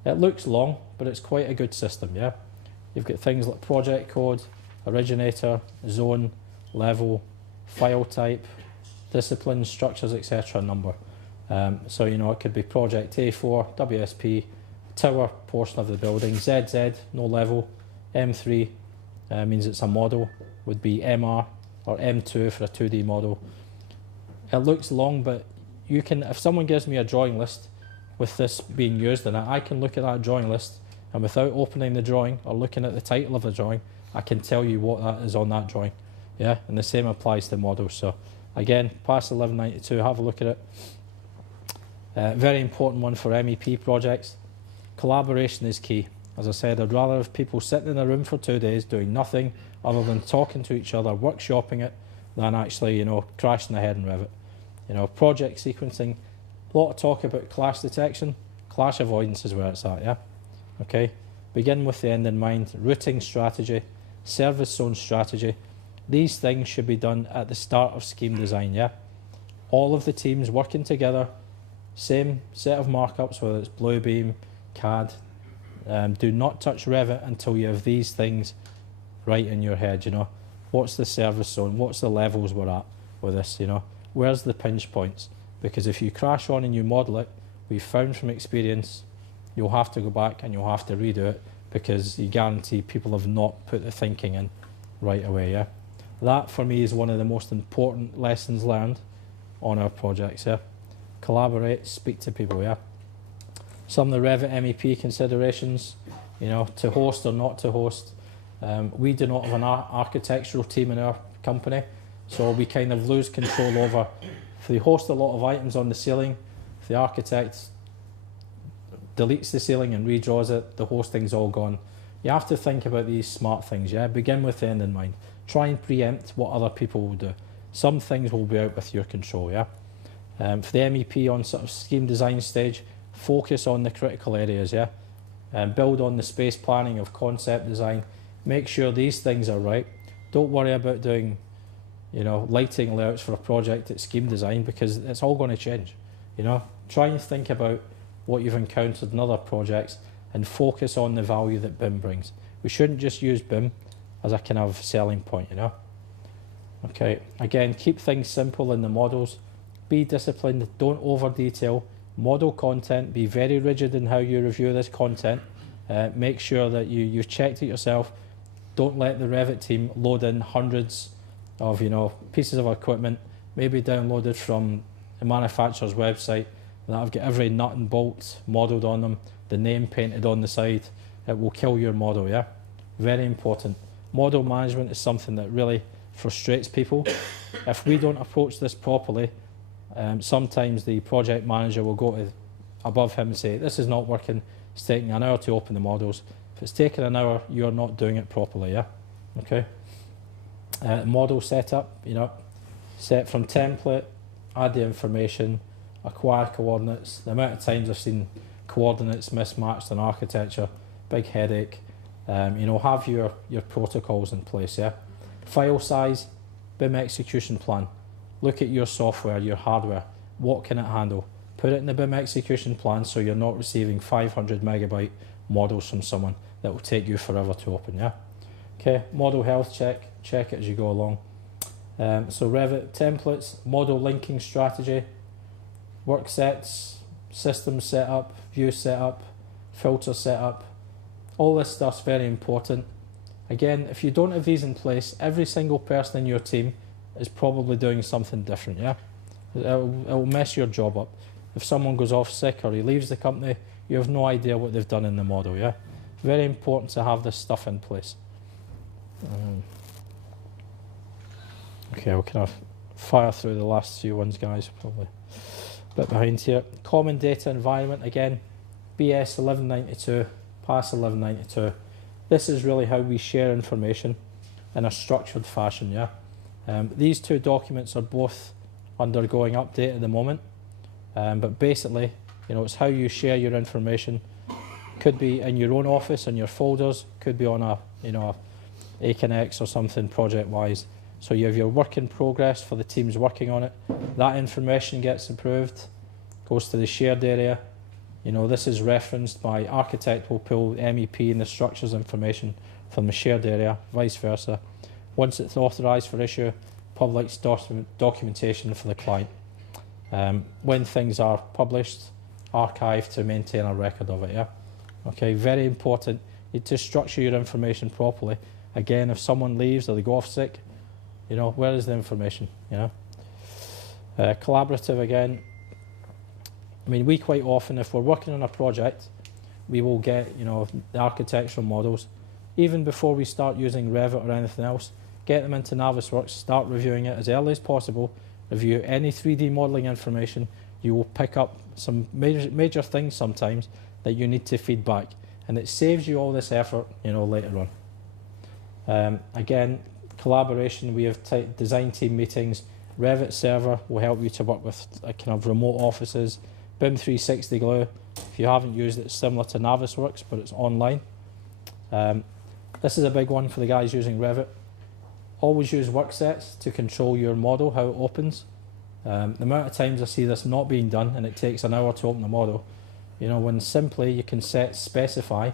It looks long, but it's quite a good system, yeah. You've got things like project code, originator, zone, level, file type, discipline, structures, etc. number. So, you know, it could be project A4, WSP, tower portion of the building, ZZ, no level, M3 means it's a model, would be MR, or M2 for a 2D model. It looks long, but you can, if someone gives me a drawing list with this being used in it, I can look at that drawing list and without opening the drawing or looking at the title of the drawing, I can tell you what that is on that drawing. Yeah, and the same applies to models. So again, pass 1192, have a look at it. Very important one for MEP projects. Collaboration is key. As I said, I'd rather have people sitting in a room for 2 days doing nothing other than talking to each other, workshopping it, than actually, you know, crashing their head in Revit. You know, project sequencing, a lot of talk about clash detection. Clash avoidance is where it's at, yeah? Okay, begin with the end in mind. Routing strategy, service zone strategy. These things should be done at the start of scheme design, yeah? All of the teams working together, same set of markups, whether it's Bluebeam, CAD. Do not touch Revit until you have these things right in your head, you know. What's the service zone? What's the levels we're at with this, you know? Where's the pinch points? Because if you crash on and you model it, we've found from experience, you'll have to go back and you'll have to redo it because you guarantee people have not put the thinking in right away, yeah? That, for me, is one of the most important lessons learned on our projects, yeah? Collaborate, speak to people, yeah? Some of the Revit MEP considerations, you know, to host or not to host. We do not have an architectural team in our company, so we kind of lose control over, if they host a lot of items on the ceiling, if the architect deletes the ceiling and redraws it, the hosting's all gone. You have to think about these smart things, yeah? Begin with the end in mind. Try and preempt what other people will do. Some things will be out with your control, yeah? For the MEP on sort of scheme design stage, focus on the critical areas, yeah? Build on the space planning of concept design. Make sure these things are right. Don't worry about doing, you know, lighting layouts for a project at scheme design because it's all going to change, you know? Try and think about what you've encountered in other projects and focus on the value that BIM brings. We shouldn't just use BIM as a kind of selling point, you know? Okay, again, keep things simple in the models. Be disciplined, don't over detail. Model content, be very rigid in how you review this content. Make sure that you've checked it yourself. Don't let the Revit team load in hundreds of, you know, pieces of equipment, maybe downloaded from the manufacturer's website, that have got every nut and bolt modelled on them, the name painted on the side. it will kill your model, yeah? Very important. Model management is something that really frustrates people. If we don't approach this properly, sometimes the project manager will go to above him and say, this is not working, it's taking an hour to open the models. If it's taking an hour, you're not doing it properly, yeah? Okay. Model setup, you know, set from template, add the information, acquire coordinates. The amount of times I've seen coordinates mismatched in architecture, big headache. You know, have your protocols in place, yeah? File size, BIM execution plan. Look at your software, your hardware. What can it handle? Put it in the BIM execution plan so you're not receiving 500 megabyte models from someone that will take you forever to open, yeah? Okay, model health check it as you go along. So Revit templates, model linking strategy, work sets, system setup, view setup, filter setup. All this stuff's very important. Again, if you don't have these in place, every single person in your team is probably doing something different, yeah? It'll mess your job up. If someone goes off sick or he leaves the company, you have no idea what they've done in the model, yeah? Very important to have this stuff in place. Okay, we'll kind of fire through the last few ones, guys, probably a bit behind here. Common data environment, again, BS 1192, PAS 1192. This is really how we share information in a structured fashion, yeah? These two documents are both undergoing update at the moment, but basically, you know, it's how you share your information. Could be in your own office, in your folders, could be on a, you know, a AUx or something project-wise. So you have your work in progress for the teams working on it. That information gets approved, goes to the shared area. You know, this is referenced by architect will pull MEP and the structures information from the shared area, vice versa. Once it's authorised for issue, publics documentation for the client. When things are published, archive to maintain a record of it, yeah? Okay, very important to structure your information properly. Again, if someone leaves or they go off sick, you know, where is the information, you know? Collaborative again. I mean, we quite often, if we're working on a project, we will get, you know, the architectural models, even before we start using Revit or anything else, get them into Navisworks, start reviewing it as early as possible, review any 3D modelling information. You will pick up some major things sometimes that you need to feed back, and it saves you all this effort, you know, later on. Again, collaboration, we have design team meetings. Revit server will help you to work with kind of remote offices. BIM 360 Glue, if you haven't used it, it's similar to Navisworks, but it's online. This is a big one for the guys using Revit. Always use work sets to control your model, how it opens. The amount of times I see this not being done and it takes an hour to open the model, you know, when simply you can specify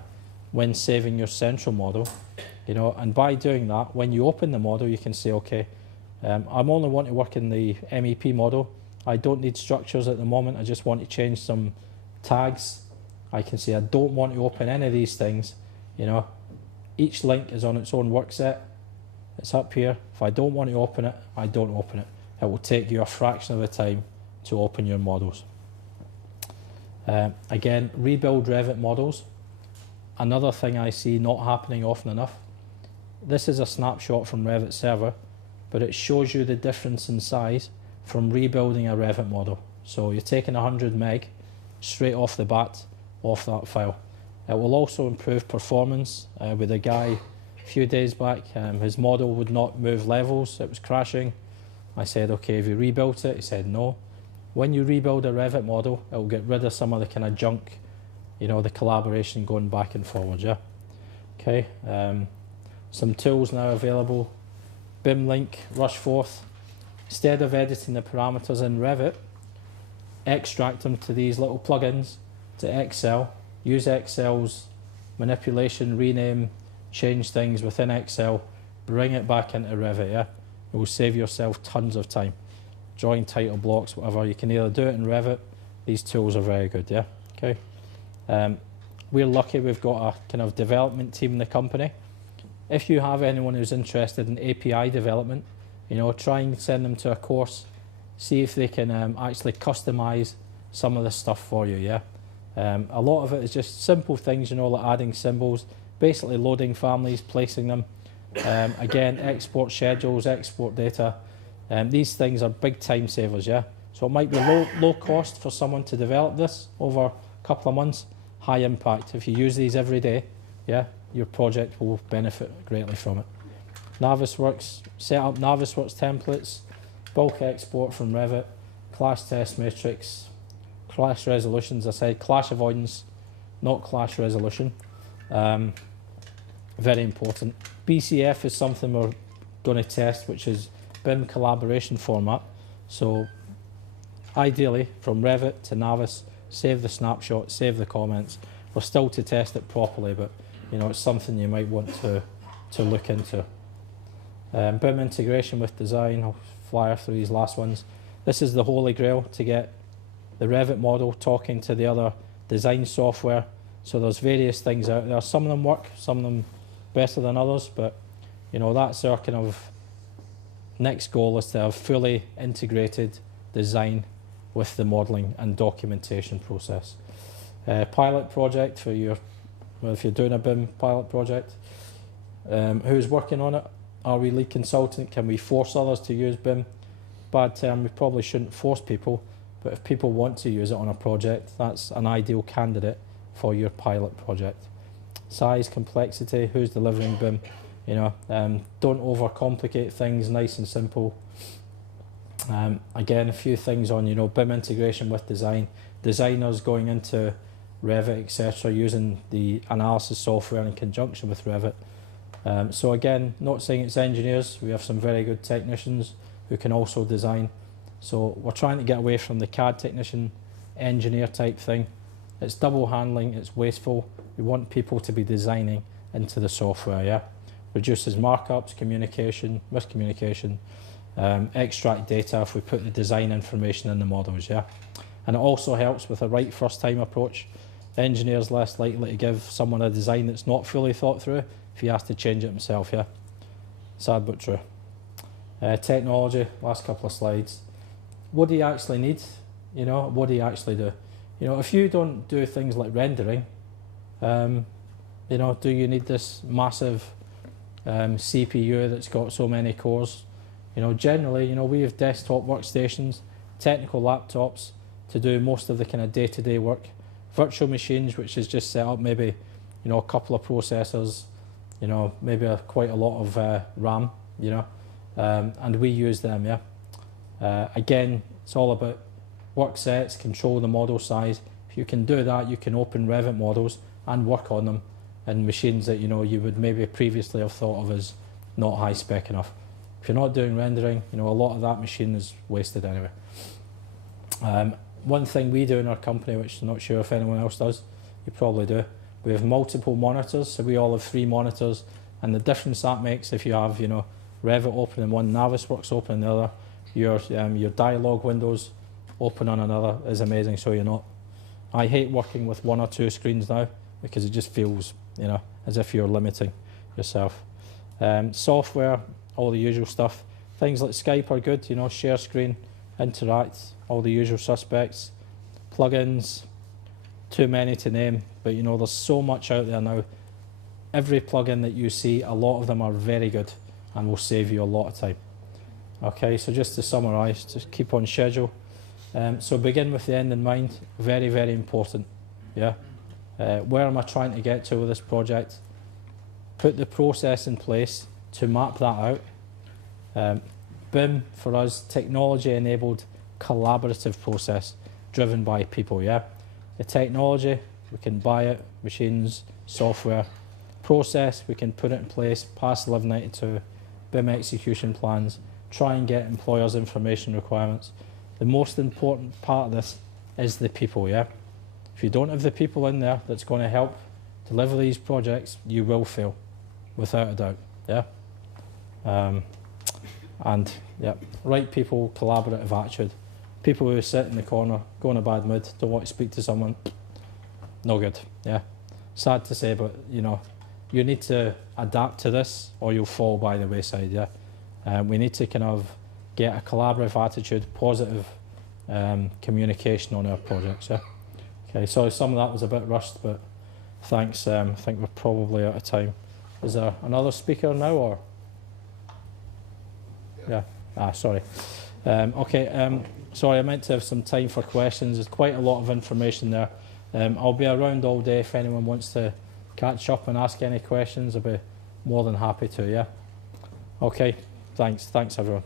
when saving your central model, you know, and by doing that, when you open the model, you can say, okay, I'm only want to work in the MEP model. I don't need structures at the moment. I just want to change some tags. I can say I don't want to open any of these things, you know. Each link is on its own work set. It's up here. If I don't want to open it, I don't open it. It will take you a fraction of the time to open your models. Again, rebuild Revit models. Another thing I see not happening often enough. This is a snapshot from Revit server, but it shows you the difference in size from rebuilding a Revit model. So you're taking 100 meg straight off the bat off that file. It will also improve performance. With a guy a few days back, his model would not move levels, it was crashing. I said, okay, have you rebuilt it? He said no. When you rebuild a Revit model, it will get rid of some of the kind of junk, you know, the collaboration going back and forward, yeah? Okay, some tools now available. BIM link, rush forth. Instead of editing the parameters in Revit, extract them to these little plugins to Excel. Use Excel's manipulation, rename, change things within Excel, bring it back into Revit, yeah? It will save yourself tons of time. Drawing title blocks, whatever, you can either do it in Revit. These tools are very good, yeah? Okay. We're lucky we've got a kind of development team in the company. If you have anyone who's interested in API development, you know, try and send them to a course, see if they can actually customize some of this stuff for you, yeah? A lot of it is just simple things, you know, like adding symbols, basically loading families, placing them. Again, export schedules, export data. These things are big time savers, yeah? So it might be low cost for someone to develop this over a couple of months, high impact. If you use these every day, yeah, your project will benefit greatly from it. Navisworks, set up Navisworks templates, bulk export from Revit, clash test matrix, clash resolutions. I said clash avoidance, not clash resolution. Very important. BCF is something we're going to test, which is BIM collaboration format. So ideally, from Revit to Navis, save the snapshot, save the comments. We're still to test it properly, but you know, it's something you might want to look into. BIM integration with design. I'll flyer through these last ones. This is the holy grail, to get the Revit model talking to the other design software. So there's various things out there. Some of them work, some of them better than others, but you know, that's our kind of next goal, is to have fully integrated design with the modelling and documentation process. Pilot project for your, well, if you're doing a BIM pilot project, who's working on it? Are we lead consultant? Can we force others to use BIM? Bad term, we probably shouldn't force people, but if people want to use it on a project, that's an ideal candidate for your pilot project. Size, complexity, who's delivering BIM? You know, don't overcomplicate things, nice and simple. Again, a few things on, you know, BIM integration with design. Designers going into Revit, etc., using the analysis software in conjunction with Revit. So again, not saying it's engineers, we have some very good technicians who can also design. So we're trying to get away from the CAD technician, engineer type thing. It's double handling, it's wasteful. We want people to be designing into the software, yeah? Reduces markups, communication, miscommunication, extract data if we put the design information in the models, yeah? And it also helps with a right first time approach. The engineer's less likely to give someone a design that's not fully thought through if he has to change it himself, yeah? Sad but true. Technology, last couple of slides. What do you actually need? You know, what do you actually do? You know, if you don't do things like rendering, you know, do you need this massive CPU that's got so many cores? You know, generally, you know, we have desktop workstations, technical laptops to do most of the kind of day-to-day work. Virtual machines, which is just set up maybe, you know, a couple of processors, you know, maybe quite a lot of RAM, you know, and we use them, yeah. Again, it's all about work sets, control the model size. If you can do that, you can open Revit models and work on them in machines that, you know, you would maybe previously have thought of as not high spec enough. If you're not doing rendering, you know, a lot of that machine is wasted anyway. One thing we do in our company, which I'm not sure if anyone else does, you probably do, we have multiple monitors, so we all have 3 monitors, and the difference that makes if you have, you know, Revit open in one, Navisworks open in the other, your dialogue windows open on another is amazing, so you're not. I hate working with 1 or 2 screens now because it just feels, you know, as if you're limiting yourself. Software, all the usual stuff. Things like Skype are good, you know, share screen, interact, all the usual suspects. Plugins, too many to name, but you know, there's so much out there now. Every plugin that you see, a lot of them are very good and will save you a lot of time. Okay, so just to summarise, just keep on schedule. So begin with the end in mind, very, very important. Yeah. Where am I trying to get to with this project? Put the process in place to map that out. BIM for us, technology enabled collaborative process driven by people, yeah? The technology, we can buy it, machines, software. Process, we can put it in place, pass 1192, BIM execution plans, try and get employers' information requirements. The most important part of this is the people, yeah? If you don't have the people in there that's going to help deliver these projects, you will fail, without a doubt, yeah? And, yeah, right people, collaborative attitude. People who sit in the corner, go in a bad mood, don't want to speak to someone, no good, yeah? Sad to say, but, you know, you need to adapt to this or you'll fall by the wayside, yeah? We need to kind of get a collaborative attitude, positive communication on our projects, yeah? Okay, sorry, some of that was a bit rushed, but thanks. I think we're probably out of time. Is there another speaker now, or? Yeah. Sorry. Okay. Sorry, I meant to have some time for questions. There's quite a lot of information there. I'll be around all day if anyone wants to catch up and ask any questions. I'll be more than happy to. Yeah. Okay. Thanks. Thanks, everyone.